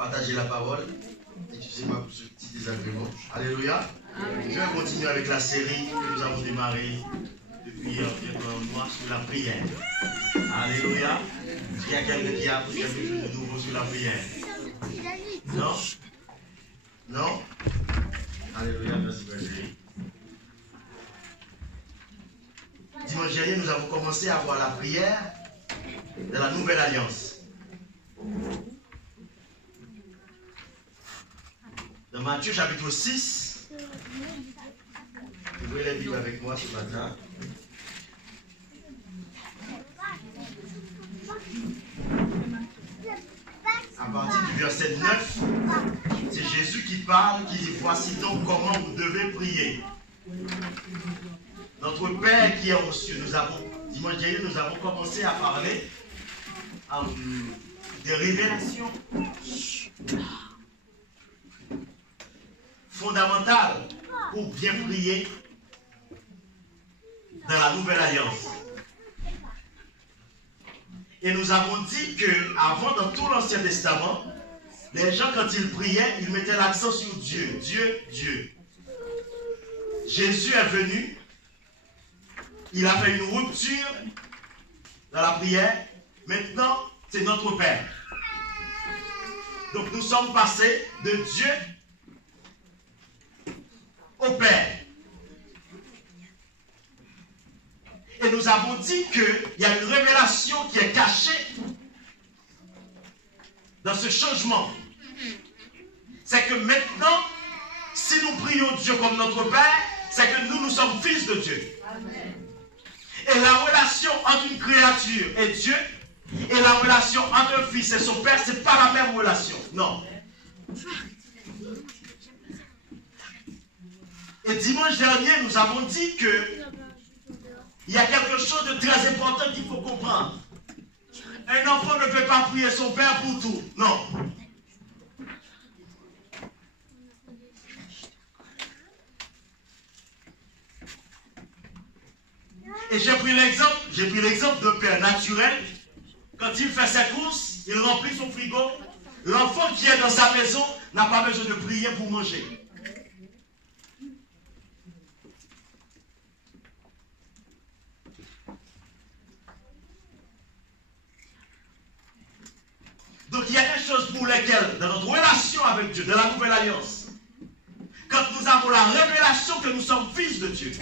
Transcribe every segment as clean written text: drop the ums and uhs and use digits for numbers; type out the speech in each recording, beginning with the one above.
partager la parole. Excusez-moi pour ce petit désagrément. Alléluia. Je vais continuer avec la série que nous avons démarrée depuis bientôt un mois sur la prière. Alléluia. Est-ce qu'il y a quelqu'un qui a appris quelque chose de nouveau sur la prière? Non? Non? Alléluia, merci Valérie. Dimanche dernier, nous avons commencé à voir la prière de la Nouvelle Alliance. Dans Matthieu chapitre 6, ouvrez les Bibles avec moi ce matin. À partir du verset 9, c'est Jésus qui parle, qui dit: voici donc comment vous devez prier. Notre Père qui est aux cieux, dimanche dernier, nous avons commencé à parler des révélations fondamentales pour bien prier dans la Nouvelle Alliance. Et nous avons dit qu'avant, dans tout l'Ancien Testament, les gens, quand ils priaient, ils mettaient l'accent sur Dieu. Dieu, Dieu. Jésus est venu. Il a fait une rupture dans la prière. Maintenant, c'est notre Père. Donc, nous sommes passés de Dieu au Père. Et nous avons dit qu'il y a une révélation qui est cachée dans ce changement. C'est que maintenant, si nous prions Dieu comme notre Père, c'est que nous sommes fils de Dieu. Amen. Et la relation entre une créature et Dieu, et la relation entre un fils et son Père, ce n'est pas la même relation. Non. Et dimanche dernier, nous avons dit que il y a quelque chose de très important qu'il faut comprendre. Un enfant ne peut pas prier son Père pour tout. Non. Et j'ai pris l'exemple d'un père naturel. Quand il fait ses courses, il remplit son frigo. L'enfant qui est dans sa maison n'a pas besoin de prier pour manger. Donc il y a des choses pour lesquelles, dans notre relation avec Dieu, dans la Nouvelle Alliance, quand nous avons la révélation que nous sommes fils de Dieu,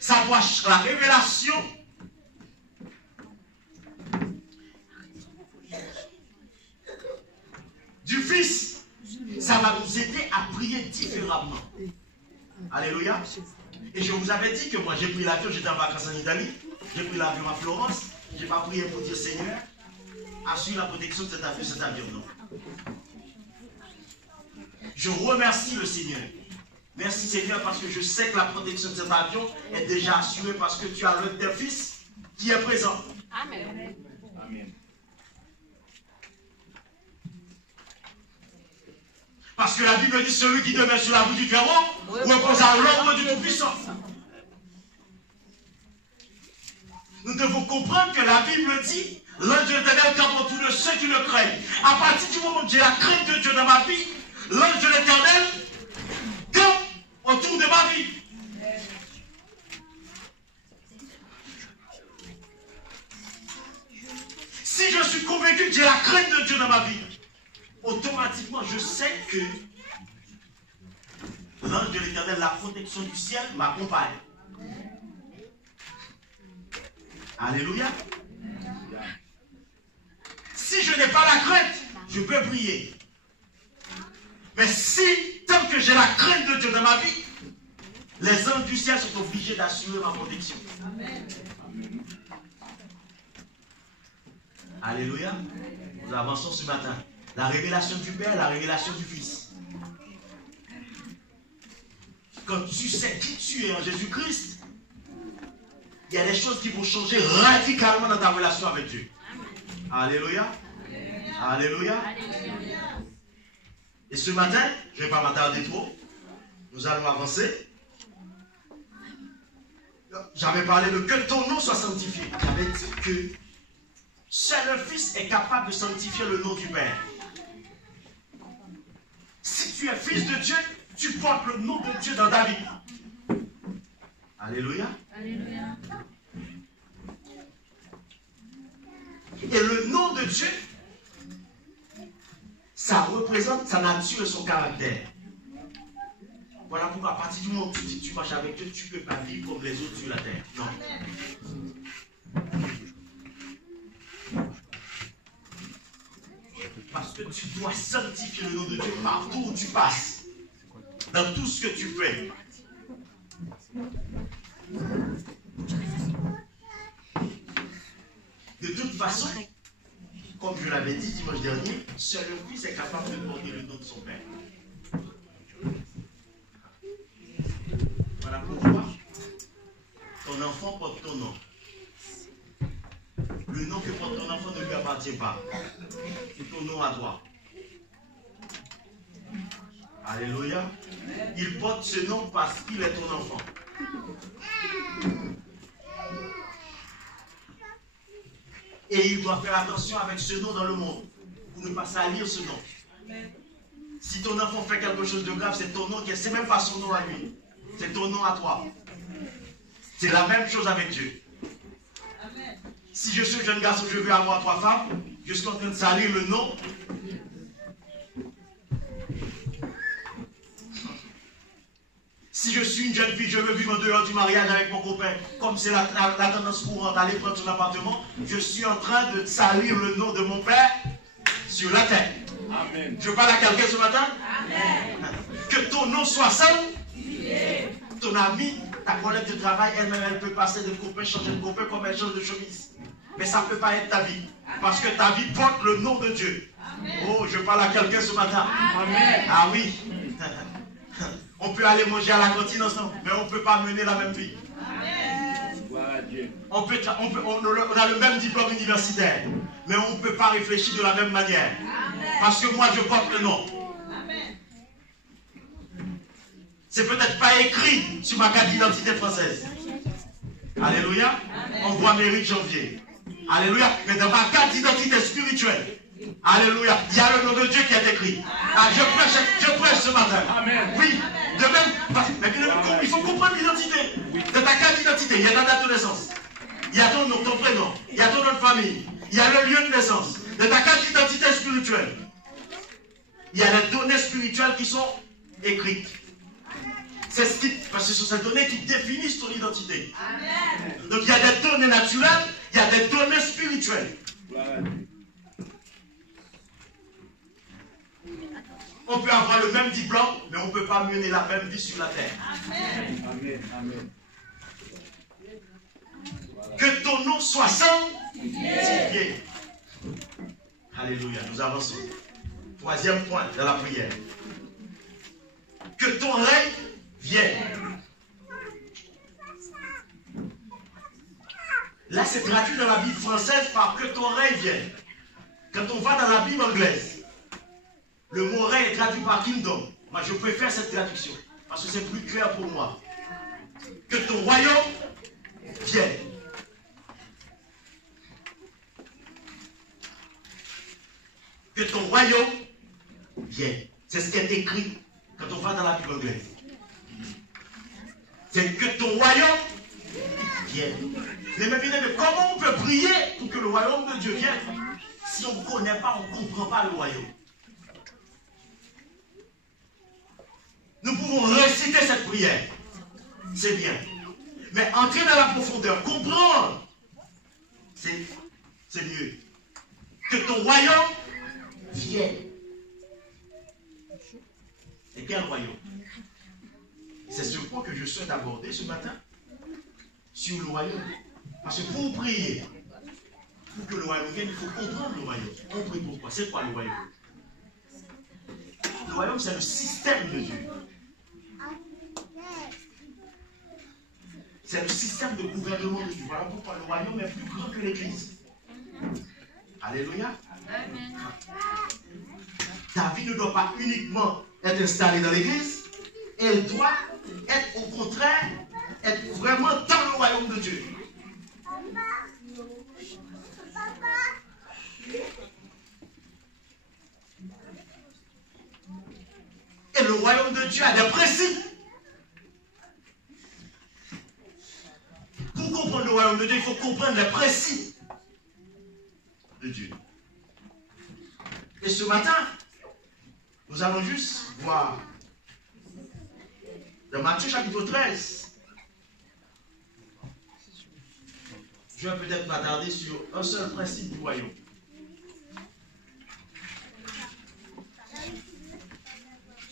ça doit, la révélation du Fils, ça va nous aider à prier différemment. Alléluia. Et je vous avais dit que moi j'ai pris l'avion, j'étais en vacances en Italie, j'ai pris l'avion à Florence, je n'ai pas prié pour dire Seigneur, assure la protection de cet avion, non. Je remercie le Seigneur. Merci Seigneur parce que je sais que la protection de cet avion est déjà assurée parce que tu as l'un de tes fils qui est présent. Amen. Amen. Parce que la Bible dit celui qui demeure sur la route du Pharaon repose à l'ombre du Tout-Puissant. Nous devons comprendre que la Bible dit l'ange de l'Éternel campe autour de ceux qui le craignent. À partir du moment où j'ai la crainte de Dieu dans ma vie, l'ange de l'Éternel campe autour de ma vie. Si je suis convaincu que j'ai la crainte de Dieu dans ma vie, automatiquement je sais que l'ange de l'Éternel, la protection du ciel, m'accompagne. Alléluia. Si je n'ai pas la crainte, je peux prier. Mais si, tant que j'ai la crainte de Dieu dans ma vie, les anges du ciel sont obligés d'assurer ma protection. Amen. Alléluia. Nous avançons ce matin. La révélation du Père, la révélation du Fils. Quand tu sais qui tu es en Jésus-Christ, il y a des choses qui vont changer radicalement dans ta relation avec Dieu. Alléluia. Alléluia. Et ce matin, je ne vais pas m'attarder trop. Nous allons avancer. J'avais parlé de que ton nom soit sanctifié. J'avais dit que seul le Fils est capable de sanctifier le nom du Père. Si tu es fils de Dieu, tu portes le nom de Dieu dans ta vie. Alléluia. Alléluia. Et le nom de Dieu, ça représente sa nature et son caractère. Voilà pourquoi à partir du moment où tu dis que tu marches avec Dieu, tu ne peux pas vivre comme les autres sur la terre. Non. Parce que tu dois sanctifier le nom de Dieu partout où tu passes. Dans tout ce que tu fais. De toute façon, comme je l'avais dit dimanche dernier, seul le Fils est capable de porter le nom de son Père. Voilà pourquoi ton enfant porte ton nom. Le nom que porte ton enfant ne lui appartient pas. C'est ton nom à toi. Alléluia. Il porte ce nom parce qu'il est ton enfant. Et il doit faire attention avec ce nom dans le monde pour ne pas salir ce nom. Si ton enfant fait quelque chose de grave, c'est ton nom qui est, c'est même pas son nom à lui. C'est ton nom à toi. C'est la même chose avec Dieu. Si je suis un jeune garçon, je veux avoir 3 femmes, je suis en train de salir le nom. Si je suis une jeune fille, je veux vivre en dehors du mariage avec mon copain, comme c'est la tendance courante d'aller prendre son appartement, je suis en train de salir le nom de mon Père sur la terre. Amen. Je parle à quelqu'un ce matin? Amen. Que ton nom soit sanctifié. Ton ami, ta collègue de travail, elle-même, elle peut passer de copain, changer de copain comme elle change de chemise. Mais ça ne peut pas être ta vie. Parce que ta vie porte le nom de Dieu. Amen. Oh, je parle à quelqu'un ce matin. Amen. Ah oui. On peut aller manger à la cantine ensemble, mais on ne peut pas mener la même vie. Amen. On a le même diplôme universitaire, mais on ne peut pas réfléchir de la même manière. Amen. Parce que moi, je porte le nom. C'est peut-être pas écrit sur ma carte d'identité française. Alléluia. Amen. On voit Mairie de Janvier. Alléluia. Mais dans ma carte d'identité spirituelle, alléluia, il y a le nom de Dieu qui est écrit. Ah, je prêche ce matin. Amen. Oui. De même, mais il faut comprendre l'identité. Dans ta carte d'identité, il y a ta date de naissance. Il y a ton nom, ton prénom. Il y a ton nom de famille. Il y a le lieu de naissance. Dans ta carte d'identité spirituelle, il y a les données spirituelles qui sont écrites. Parce que ce sont ces données qui définissent ton identité. Amen. Donc il y a des données naturelles, il y a des données spirituelles. On peut avoir le même diplôme, mais on ne peut pas mener la même vie sur la terre. Amen. Amen. Amen. Que ton nom soit sanctifié. Alléluia. Nous avançons. 3e point dans la prière. Que ton règne vienne. Là, c'est traduit dans la Bible française par que ton règne vienne. Quand on va dans la Bible anglaise, le mot règne est traduit par kingdom. Moi, je préfère cette traduction parce que c'est plus clair pour moi. Que ton royaume vienne. Que ton royaume vienne. C'est ce qui est écrit quand on va dans la Bible anglaise. C'est que ton royaume vienne. Mais comment on peut prier pour que le royaume de Dieu vienne si on ne connaît pas, on ne comprend pas le royaume? Nous pouvons réciter cette prière. C'est bien. Mais entrer dans la profondeur, comprendre, c'est mieux. Que ton royaume vienne. Et quel royaume? C'est ce point que je souhaite aborder ce matin. Sur le royaume. Parce que pour prier, pour que le royaume vienne, il faut comprendre le royaume. On prie pourquoi? C'est quoi le royaume? Le royaume, c'est le système de Dieu. C'est le système de gouvernement de Dieu. Voilà pourquoi le royaume est plus grand que l'Église. Alléluia. Ta vie ne doit pas uniquement être installée dans l'Église. Elle doit être au contraire, être vraiment dans le royaume de Dieu. royaume de Dieu a des principes. Pour comprendre le royaume de Dieu, il faut comprendre les principes de Dieu. Et ce matin, nous allons juste voir dans Matthieu chapitre 13. Je vais peut-être m'attarder sur un seul principe du royaume.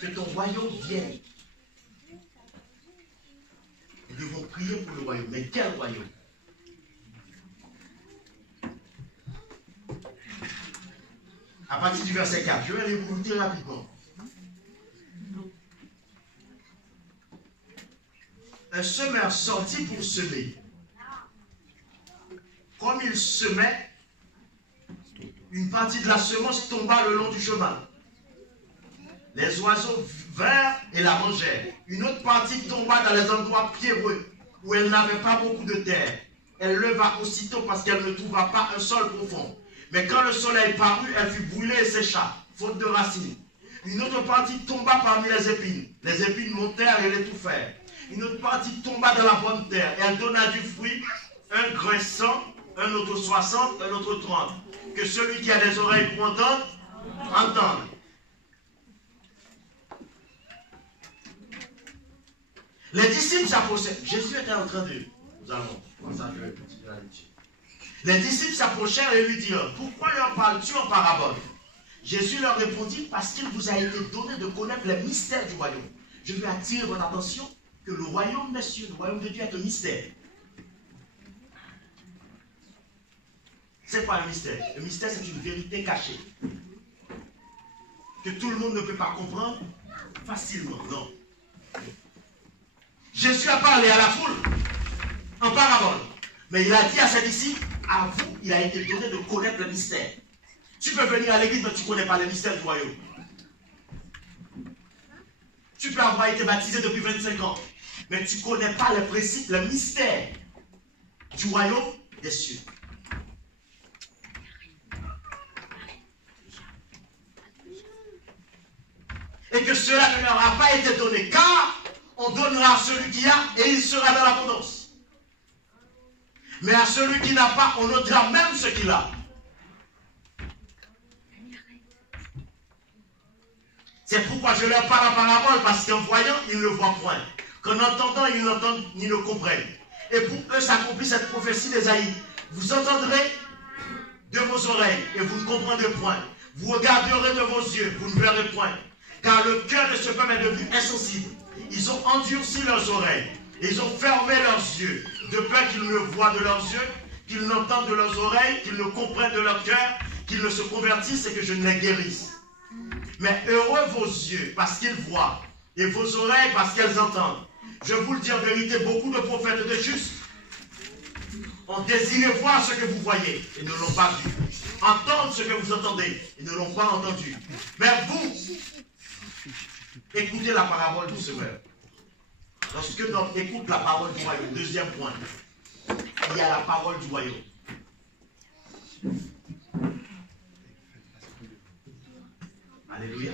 Que ton royaume vienne. Nous devons prier pour le royaume. Mais quel royaume? À partir du verset 4, je vais aller vous lire rapidement. Un semeur sortit pour semer. Comme il semait, une partie de la semence tomba le long du chemin. Les oiseaux vinrent et la mangèrent. Une autre partie tomba dans les endroits pierreux, où elle n'avait pas beaucoup de terre. Elle leva aussitôt parce qu'elle ne trouva pas un sol profond. Mais quand le soleil parut, elle fut brûlée et sécha, faute de racines. Une autre partie tomba parmi les épines. Les épines montèrent et l'étouffèrent. Une autre partie tomba dans la bonne terre. Elle donna du fruit, un grain 100, un autre 60, un autre 30. Que celui qui a des oreilles pour entendre, entende. Les disciples s'approchaient. Jésus était en train de... Nous allons... Les disciples s'approchèrent et lui dirent, pourquoi leur parles-tu en parabole? Jésus leur répondit, parce qu'il vous a été donné de connaître les mystères du royaume. Je veux attirer votre attention que le royaume des cieux, le royaume de Dieu est un mystère. C'est pas un mystère. Le mystère, c'est une vérité cachée. Que tout le monde ne peut pas comprendre facilement. Non. Jésus a parlé à la foule en parabole. Mais il a dit à ses disciples, à vous, il a été donné de connaître le mystère. Tu peux venir à l'église, mais tu ne connais pas le mystère du royaume. Tu peux avoir été baptisé depuis 25 ans, mais tu ne connais pas le principe, le mystère du royaume des cieux. Et que cela ne leur a pas été donné, car on donnera à celui qui a et il sera dans l'abondance. Mais à celui qui n'a pas, on ôtera même ce qu'il a. C'est pourquoi je leur parle en parabole, parce qu'en voyant, ils ne voient point. Qu'en entendant, ils n'entendent ni ne comprennent. Et pour eux s'accomplit cette prophétie d'Ésaïe. Vous entendrez de vos oreilles et vous ne comprendrez point. Vous regarderez de vos yeux, vous ne verrez point. Car le cœur de ce peuple est devenu insensible. Ils ont endurci leurs oreilles. Ils ont fermé leurs yeux, de peur qu'ils ne voient de leurs yeux, qu'ils n'entendent de leurs oreilles, qu'ils ne comprennent de leur cœur, qu'ils ne se convertissent et que je ne les guérisse. Mais heureux vos yeux, parce qu'ils voient, et vos oreilles, parce qu'elles entendent. Je vous le dis en vérité, beaucoup de prophètes et de justes ont désiré voir ce que vous voyez, et ne l'ont pas vu. Entendre ce que vous entendez, et ne l'ont pas entendu. Mais vous, écoutez la parabole du semeur. Lorsque l'on écoute la parole du royaume, deuxième point, il y a la parole du royaume. Alléluia.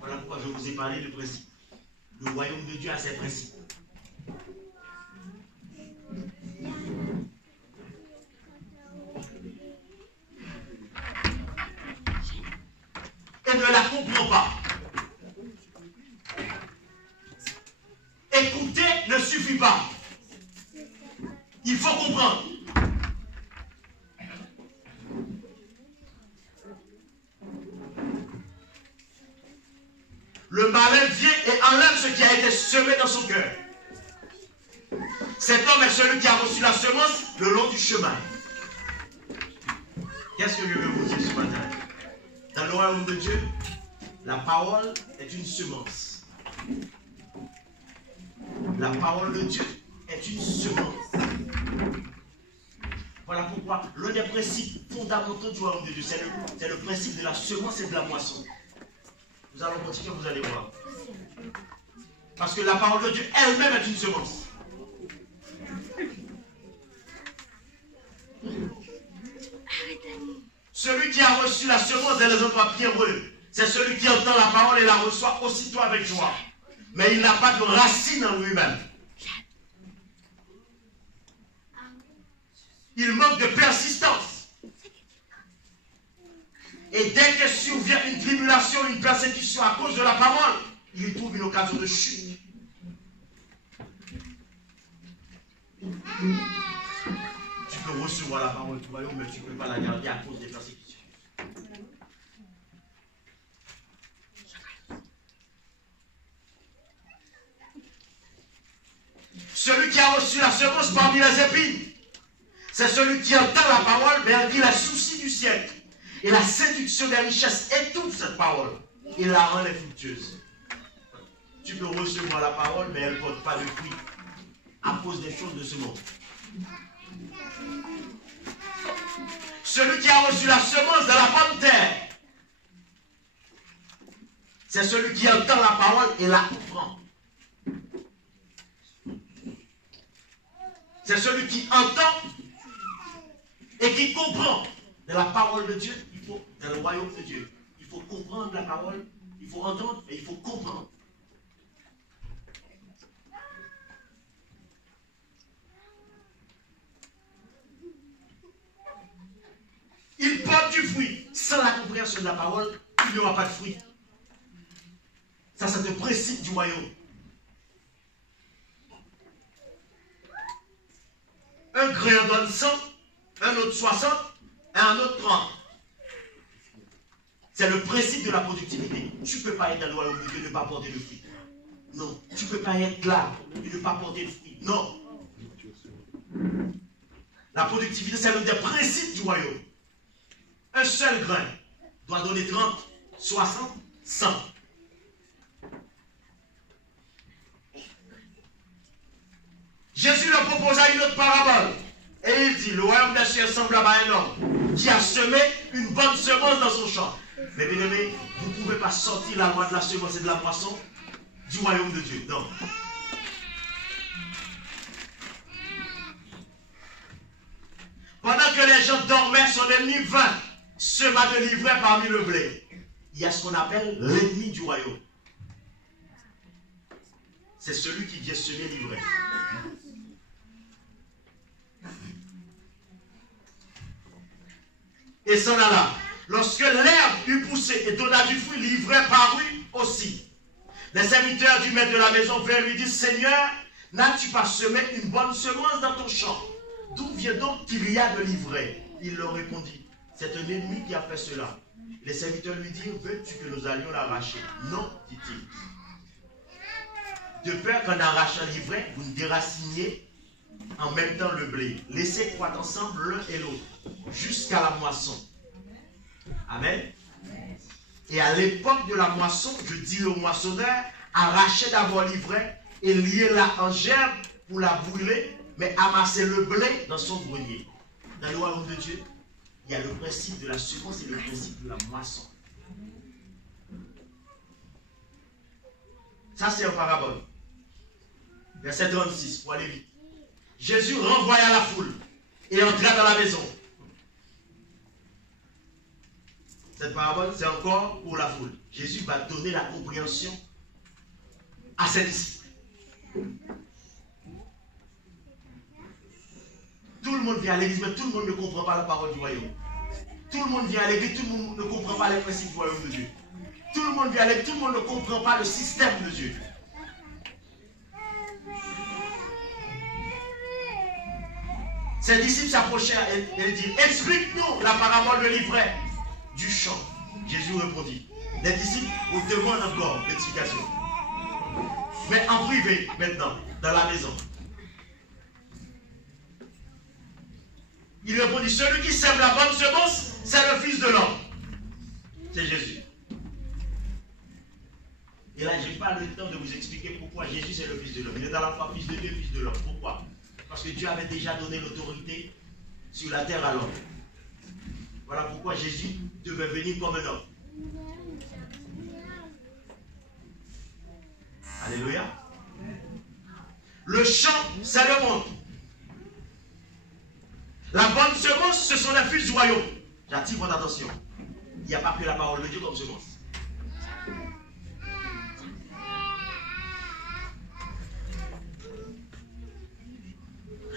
Voilà pourquoi je vous ai parlé de principe. Le royaume de Dieu a ses principes. Et ne la comprend pas. Écouter ne suffit pas. Il faut comprendre. Le malin vient et enlève ce qui a été semé dans son cœur. Cet homme est celui qui a reçu la semence le long du chemin. Qu'est-ce que je veux vous dire ce matin? Dans le royaume de Dieu, la parole est une semence. La parole de Dieu est une semence. Voilà pourquoi l'un des principes fondamentaux du royaume de Dieu, c'est le principe de la semence et de la moisson. Nous allons continuer, vous allez voir. Parce que la parole de Dieu elle-même est une semence. Celui qui a reçu la semence dans les endroits pierreux, C'est celui qui entend la parole et la reçoit aussitôt avec joie. Mais il n'a pas de racine en lui-même. Il manque de persistance. Et dès que survient une tribulation, une persécution à cause de la parole, il trouve une occasion de chute. Tu peux recevoir la parole du royaume, mais tu ne peux pas la garder à cause des persécutions. Celui qui a reçu la semence parmi les épines, c'est celui qui entend la parole, mais elle dit les soucis du siècle. Et la séduction des richesses étouffe cette parole et la rend infructueuse. Tu peux recevoir la parole, mais elle ne porte pas de fruits à cause des choses de ce monde. Celui qui a reçu la semence de la bonne terre, c'est celui qui entend la parole et la comprend. C'est celui qui entend et qui comprend de la parole de Dieu. Il faut, dans le royaume de Dieu, il faut comprendre la parole, il faut entendre et il faut comprendre. Il porte du fruit. Sans la compréhension de la parole, il n'y aura pas de fruit. Ça, c'est le principe du royaume. Un grain donne 100, un autre 60, et un autre 30. C'est le principe de la productivité. Tu ne peux pas être dans le royaume de Dieu et ne pas porter de fruit. Non. Tu ne peux pas être là et ne pas porter de fruit. Non. La productivité, c'est l'un des principes du royaume. Un seul grain doit donner 30, 60, 100. Jésus leur proposa une autre parabole. Et il dit, le royaume des cieux est semblable à un homme qui a semé une bonne semence dans son champ. Mais bien aimé, vous ne pouvez pas sortir la loi de la semence et de la moisson du royaume de Dieu. Non. Pendant que les gens dormaient, son ennemi vint, sema de l'ivraie parmi le blé. Il y a ce qu'on appelle l'ennemi du royaume. C'est celui qui vient semer l'ivraie. Et s'en alla. Lorsque l'herbe eut poussé et donna du fruit, l'ivraie parut aussi. Les serviteurs du maître de la maison vinrent lui dire, Seigneur, n'as-tu pas semé une bonne semence dans ton champ? D'où vient donc qu'il y a de l'ivraie? Il leur répondit, c'est un ennemi qui a fait cela. Les serviteurs lui dirent, veux-tu que nous allions l'arracher? Non, dit-il. De peur qu'en arrachant l'ivraie, vous ne déraciniez en même temps le blé. Laissez croître ensemble l'un et l'autre, jusqu'à la moisson. Amen. Et à l'époque de la moisson, je dis au moissonneur, arrachez d'abord l'ivraie et liez-la en gerbe pour la brûler, mais amassez le blé dans son grenier. Dans le royaume de Dieu, il y a le principe de la semence et le principe de la moisson. Ça, c'est un parabole. Verset 36, pour aller vite. Jésus renvoya la foule et entra dans la maison. Cette parabole, c'est encore pour la foule. Jésus va donner la compréhension à ses disciples. Tout le monde vient à l'église, mais tout le monde ne comprend pas la parole du royaume. Tout le monde vient à l'église, tout le monde ne comprend pas les principes du royaume de Dieu. Tout le monde vient à l'église, tout le monde ne comprend pas le système de Dieu. Ses disciples s'approchèrent et dirent, explique-nous la parabole de l'ivraie du champ. Jésus répondit, les disciples vous demandent encore l'explication. Mais en privé, maintenant, dans la maison. Il répondit, celui qui sème la bonne semence, c'est le Fils de l'homme. C'est Jésus. Et là, je n'ai pas le temps de vous expliquer pourquoi Jésus c'est le Fils de l'homme. Il est dans la foi Fils de Dieu, Fils de l'homme. Pourquoi? Parce que Dieu avait déjà donné l'autorité sur la terre à l'homme. Voilà pourquoi Jésus devait venir comme un homme. Alléluia. Le champ, c'est le monde. La bonne semence, ce sont les fils du royaume. J'attire votre attention. Il n'y a pas que la parole de Dieu comme semence.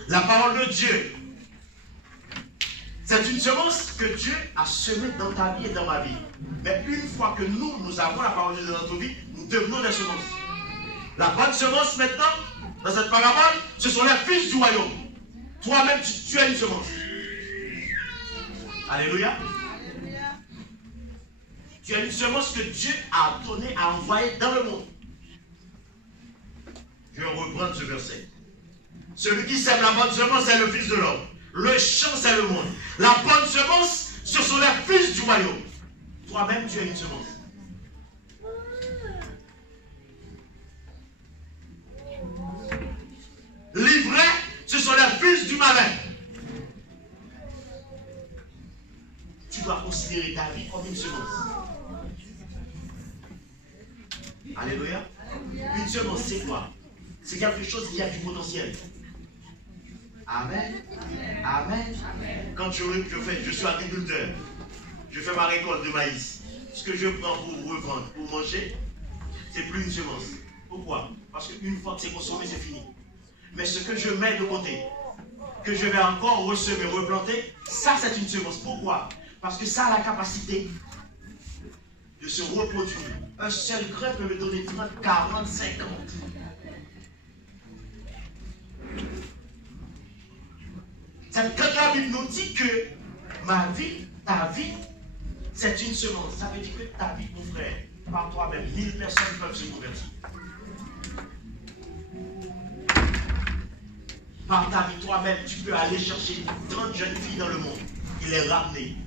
La parole de Dieu, c'est une semence que Dieu a semée dans ta vie et dans ma vie. Mais une fois que nous avons la parole de Dieu dans notre vie, nous devenons des semences. La bonne semence maintenant, dans cette parabole, ce sont les fils du royaume. Toi-même, tu es une semence. Alléluia. Tu es une semence que Dieu a donnée, a envoyée dans le monde. Je vais reprendre ce verset. Celui qui sème la bonne semence, c'est le Fils de l'homme. Le champ, c'est le monde. La bonne semence, ce sont les fils du royaume. Toi-même, tu es une semence. L'ivraie, ce sont les fils du malin. Tu dois considérer ta vie comme une semence. Alléluia. Une semence, c'est quoi? C'est quelque chose qui a du potentiel. Amen. Amen. Quand je suis agriculteur, je fais ma récolte de maïs. Ce que je prends pour revendre, pour manger, c'est plus une semence. Pourquoi? Parce qu'une fois que c'est consommé, c'est fini. Mais ce que je mets de côté, que je vais encore ressemer, replanter, ça c'est une semence. Pourquoi? Parce que ça a la capacité de se reproduire. Un seul grain peut me donner 30, 40, 50. Quand la Bible nous dit que ma vie, ta vie, c'est une semence, ça veut dire que ta vie, mon frère, par toi-même, 1000 personnes peuvent se convertir. Par ta vie, toi-même, tu peux aller chercher 30 jeunes filles dans le monde et les ramener.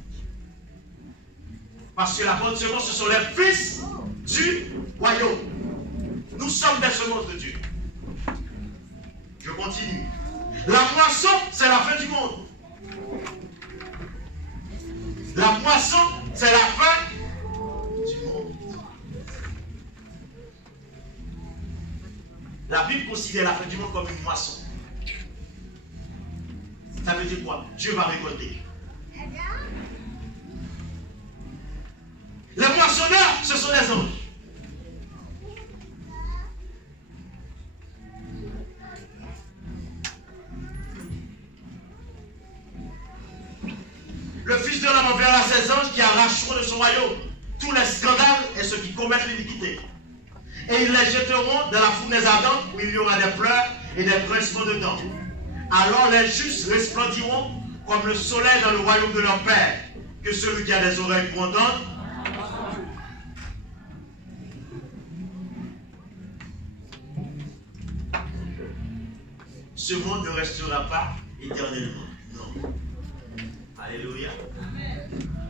Parce que la bonne semence, ce sont les fils du royaume. Nous sommes des semences de Dieu. Je continue. La moisson, c'est la fin du monde. La moisson, c'est la fin du monde. La Bible considère la fin du monde comme une moisson. Ça veut dire quoi? Dieu va récolter. Les moissonneurs, ce sont les anges. Le Fils de l'homme enverra ses anges qui arracheront de son royaume tous les scandales et ceux qui commettent l'iniquité. Et ils les jetteront dans la fournaise ardente où il y aura des pleurs et des grincements de dents. Alors les justes resplendiront comme le soleil dans le royaume de leur Père. Que celui qui a des oreilles pour entendre. Ce monde ne restera pas éternellement. Non. Alléluia.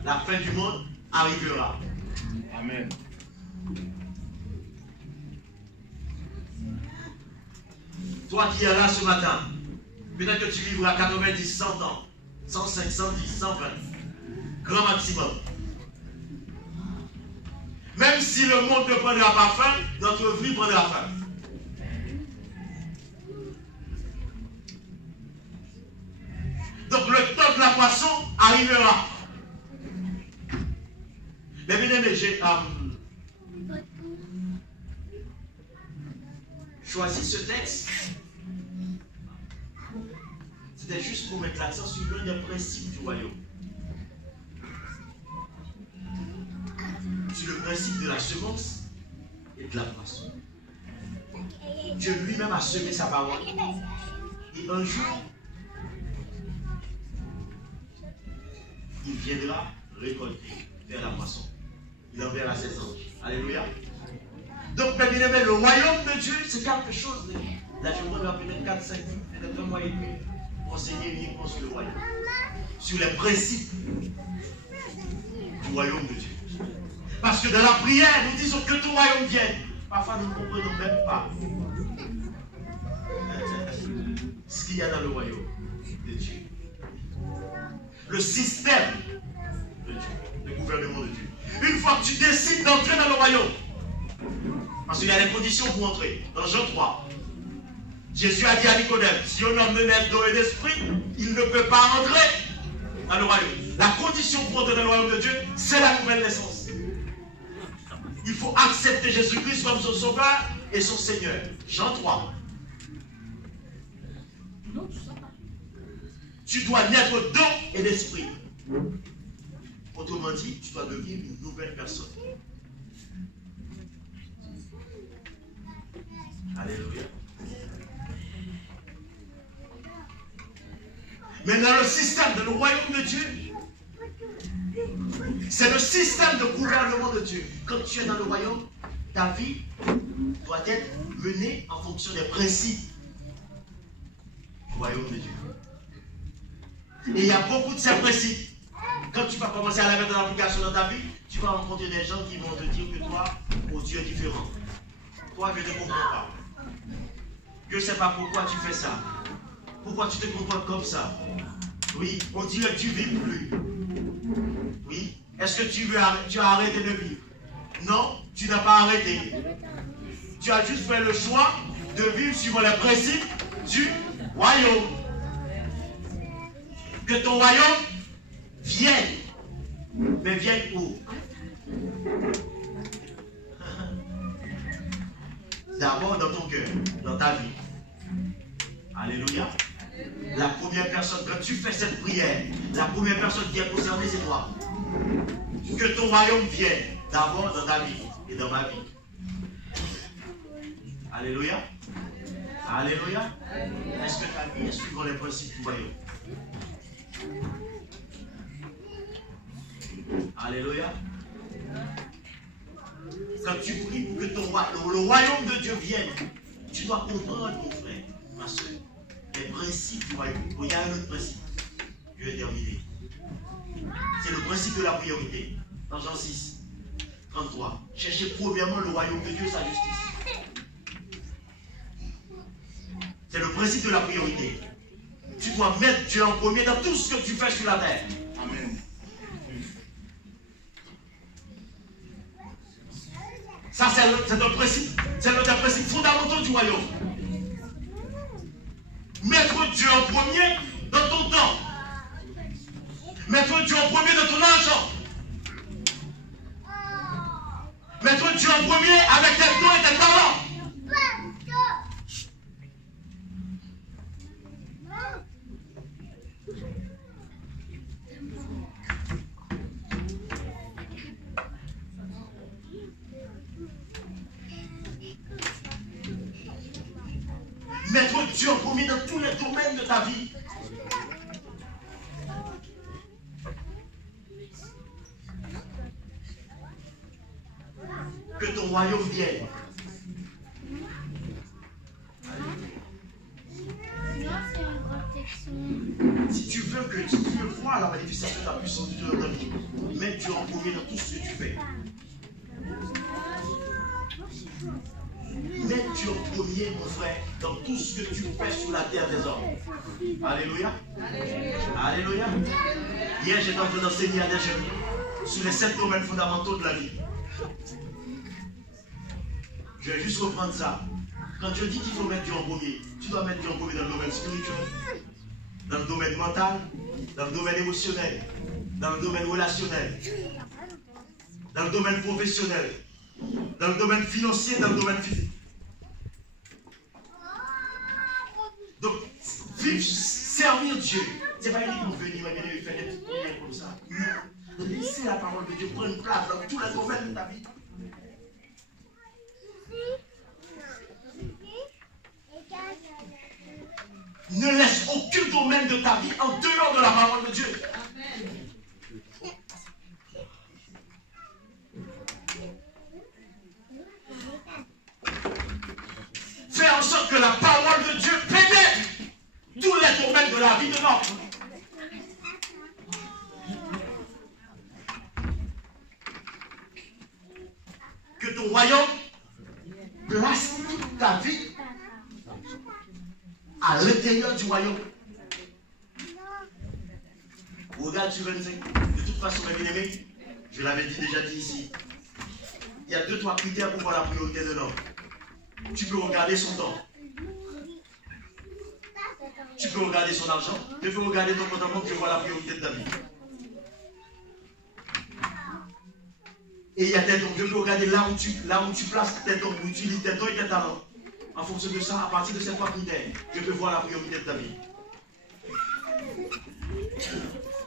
La fin du monde arrivera. Amen. Toi qui es là ce matin, peut-être que tu vivras 90, 100 ans, 105, 110, 120, grand maximum. Même si le monde ne prendra pas fin, notre vie prendra fin. Donc le temps de la moisson arrivera. Mais bien aimé, j'ai choisi ce texte. C'était juste pour mettre l'accent sur l'un des principes du royaume. Sur le principe de la semence et de la moisson. Dieu lui-même a semé sa parole. Et un jour, il viendra récolter, faire la moisson. Il enverra ses anges. Alléluia. Donc, bien aimé, le royaume de Dieu, c'est quelque chose. Là, je vous donne peut-être 4, 5, peut-être un mois et demi pour enseigner uniquement sur le royaume. Sur les principes du royaume de Dieu. Parce que dans la prière, nous disons que ton royaume vienne. Parfois, nous ne comprenons même pas ce qu'il y a dans le royaume de Dieu. Le système de Dieu, le gouvernement de Dieu. Une fois que tu décides d'entrer dans le royaume, parce qu'il y a des conditions pour entrer. Dans Jean 3, Jésus a dit à Nicodème, si un homme ne naît d'eau et d'esprit, il ne peut pas entrer dans le royaume. La condition pour entrer dans le royaume de Dieu, c'est la nouvelle naissance. Il faut accepter Jésus-Christ comme son sauveur et son Seigneur. Jean 3. Tu dois naître d'eau et d'esprit. Autrement dit, tu dois devenir une nouvelle personne. Alléluia. Maintenant, le système de le royaume de Dieu, c'est le système de gouvernement de Dieu. Quand tu es dans le royaume, ta vie doit être menée en fonction des principes du royaume de Dieu. Et il y a beaucoup de ces principes. Quand tu vas commencer à la mettre en application dans ta vie, tu vas rencontrer des gens qui vont te dire que toi, oh, tu es différent. Toi, je ne te comprends pas. Je ne sais pas pourquoi tu fais ça. Pourquoi tu te comportes comme ça? Oui, on dirait que tu ne vis plus. Oui, est-ce que tu as arrêté de vivre? Non, tu n'as pas arrêté. Tu as juste fait le choix de vivre suivant les principes du royaume. Que ton royaume vienne. Mais vienne où? D'abord dans ton cœur, dans ta vie. Alléluia. La première personne, quand tu fais cette prière, la première personne qui est concernée, c'est toi. Que ton royaume vienne d'abord dans ta vie et dans ma vie. Alléluia. Alléluia. Est-ce que ta vie est suivant les principes du royaume? Alléluia. Quand tu pries pour que le royaume de Dieu vienne, tu dois comprendre, mon frère, ma soeur, les principes du royaume. Il y a un autre principe. Je vais terminer. C'est le principe de la priorité. Dans Jean 6, 33. Cherchez premièrement le royaume de Dieu et sa justice. C'est le principe de la priorité. Tu dois mettre Dieu en premier dans tout ce que tu fais sur la terre. Amen. Ça, c'est un principe. C'est l'un des principes fondamentaux du royaume. Mettre Dieu en premier dans ton temps. Mettre Dieu en premier dans ton argent. Mettre Dieu en premier avec tes dons et tes talents. Mettre Dieu en premier dans tous les domaines de ta vie. Que ton royaume vienne. Si tu veux voir la manifestation de la puissance de Dieu dans ta vie, mets Dieu en premier dans tout ce que tu fais. Mets Dieu en premier, mon frère, dans tout ce que tu fais sur la terre des hommes. Alléluia. Alléluia. Hier, j'étais en train d'enseigner à des jeunes sur les 7 domaines fondamentaux de la vie. Je vais juste reprendre ça. Quand je dis qu'il faut mettre Dieu en premier, tu dois mettre Dieu en premier dans le domaine spirituel, dans le domaine mental, dans le domaine émotionnel, dans le domaine relationnel, dans le domaine professionnel, dans le domaine financier, dans le domaine physique. Donc, vivre, servir Dieu, c'est pas uniquement venir et faire des petites prières comme ça. Non. Laisser la parole de Dieu prendre place dans tous les domaines de ta vie. Ne laisse aucun domaine de ta vie en dehors de la parole de Dieu. Fais en sorte que la parole de Dieu pénètre tous les domaines de la vie de l'homme. Que ton royaume place toute ta vie à l'intérieur du royaume. Regarde sur 25. De toute façon, mes bien-aimés, je l'avais déjà dit ici. Il y a 2-3 critères pour voir la priorité de l'homme. Tu peux regarder son temps. Tu peux regarder son argent. Tu peux regarder ton comportement pour voir la priorité de ta vie. Et il y a tes dons. Je peux regarder là où tu places tes dons, où tu utilises tes dons et tes talents. En fonction de ça, à partir de ces 3 critères, je peux voir la priorité de ta vie.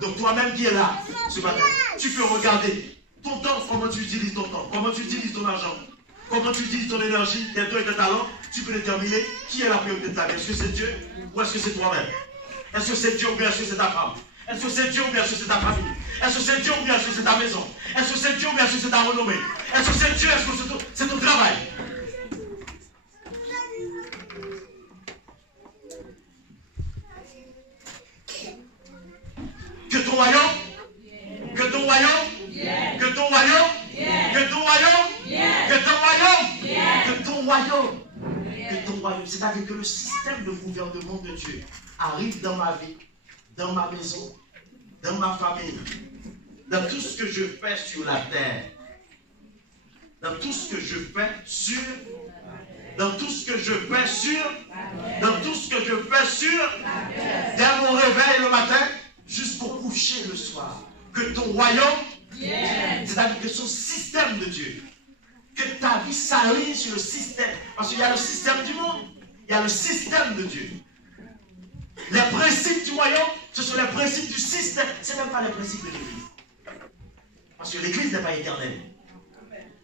Donc toi-même qui es là ce matin, tu peux regarder ton temps, comment tu utilises ton temps, comment tu utilises ton argent, comment tu utilises ton énergie, tes dons et tes talents. Tu peux déterminer qui est la priorité de ta vie. Est-ce que c'est Dieu ou est-ce que c'est toi-même? Est-ce que c'est Dieu ou bien est-ce que c'est ta femme? Est-ce que c'est Dieu ou bien est-ce que c'est ta famille? Est-ce que c'est Dieu ou bien est-ce que c'est ta maison? Est-ce que c'est Dieu ou bien est-ce que c'est ta renommée? Est-ce que c'est Dieu, est-ce que c'est ton travail? Que ton royaume, que ton royaume, que ton royaume, que ton royaume, que ton royaume, que ton royaume, que ton royaume, c'est-à-dire que le système de gouvernement de Dieu arrive dans ma vie, dans ma maison, dans ma famille, dans tout ce que je fais sur la terre, dans tout ce que je fais sur, dans tout ce que je fais sur, dans tout ce que je fais sur, dès mon réveil le matin, jusqu'au coucher le soir. Que ton royaume, c'est-à-dire que son système de Dieu, que ta vie s'aligne sur le système. Parce qu'il y a le système du monde, il y a le système de Dieu. Les principes du royaume, ce sont les principes du système. Ce n'est même pas les principes de l'Église. Parce que l'Église n'est pas éternelle.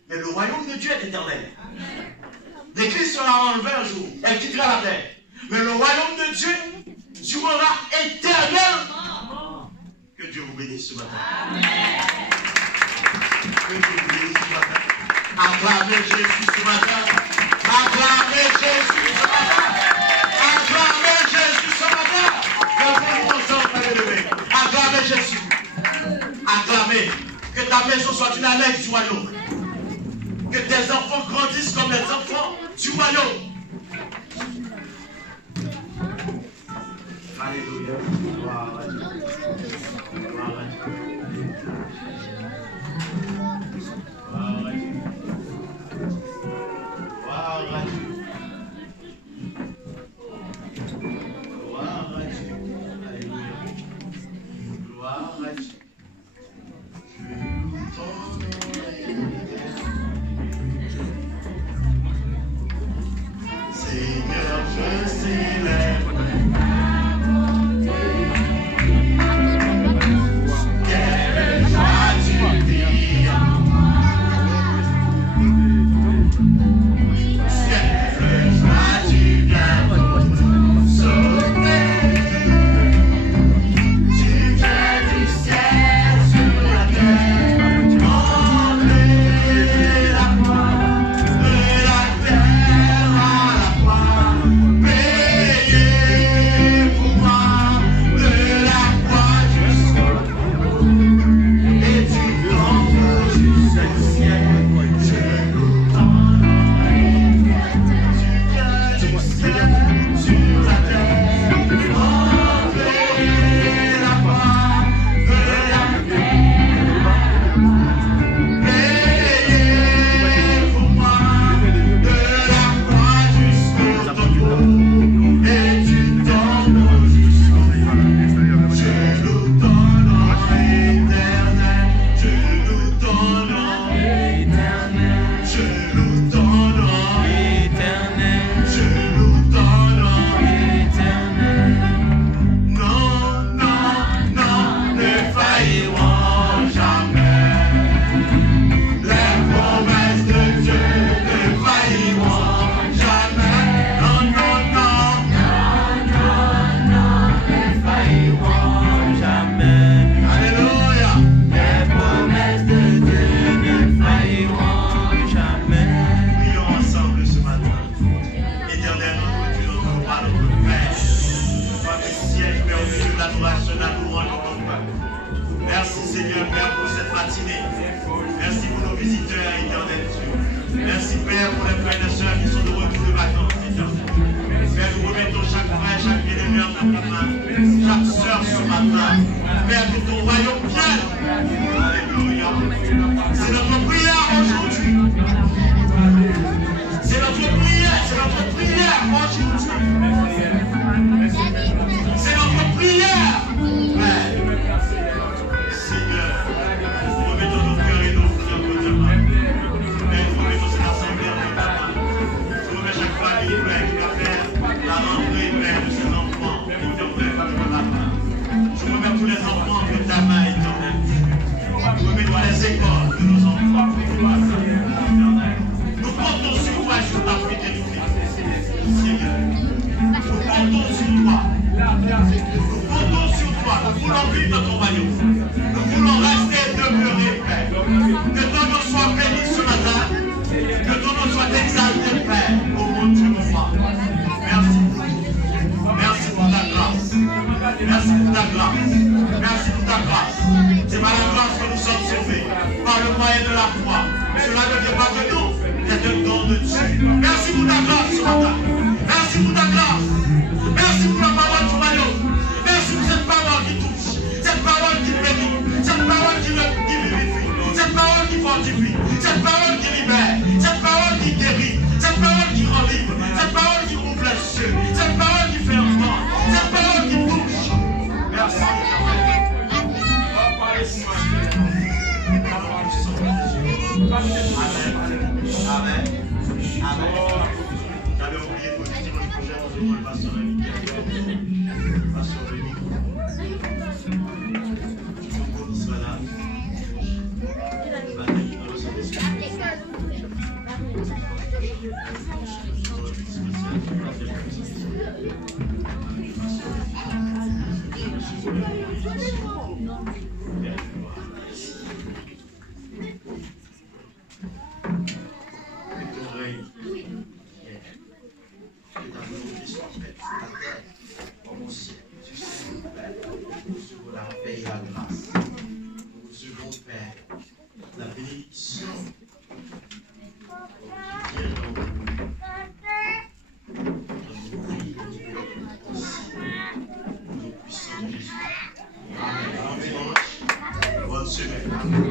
Mais le royaume de Dieu est éternel. L'Église sera enlevée un jour, elle quittera la terre. Mais le royaume de Dieu durera éternellement. Que Dieu vous bénisse ce matin. Amen. Que Dieu vous bénisse ce matin. Acclamez Jésus ce matin. Acclamez Jésus ce matin. Acclamez Jésus ce matin. Levez-vous ensemble, allez-lever. Acclamez Jésus. Acclamez. Que ta maison soit une annexe du royaume. Que tes enfants grandissent comme les enfants du royaume. Alléluia. Gloire à Dieu. Gloire à Dieu. Gloire à Dieu. Gloire à Dieu. Gloire à Dieu. Alléluia. Gloire à Dieu. Seigneur, je célèbre. Tous les enfants que dans les écoles de nos enfants. Nous comptons sur toi et sur ta fidélité. Seigneur, nous comptons sur toi. Nous comptons sur toi. Nous voulons vivre dans ton royaume. Nous voulons rester et demeurer, Père. Que ton nom soit béni ce matin. Que ton nom soit exalté, Père. Au nom de Dieu, mon Père. Merci. Merci pour ta grâce. Merci pour ta grâce. Merci pour ta grâce. C'est par la grâce que nous sommes sauvés. Par le moyen de la foi. Cela ne vient pas de nous. C'est un don de Dieu. Merci pour ta grâce ce matin. Merci pour ta grâce. Merci pour la parole du royaume. Merci pour cette parole qui touche. Cette parole qui bénit. Cette parole qui vivifie. Cette parole qui fortifie. Cette parole qui libère. Cette parole qui guérit. Cette parole qui rend libre. Cette parole qui ouvre les cieux. Cette parole qui fait entendre. Cette parole qui touche. Merci. Amen. Amen. J'avais oublié de dire dimanche prochain, nous aurons le pasteur Rémi. Pasteur Rémi. Il sera là. La paix et la grâce. Nous recevons, Père, la bénédiction qui vient dans nos vies, nous puissons Jésus. Amen. Bon dimanche, bonne semaine.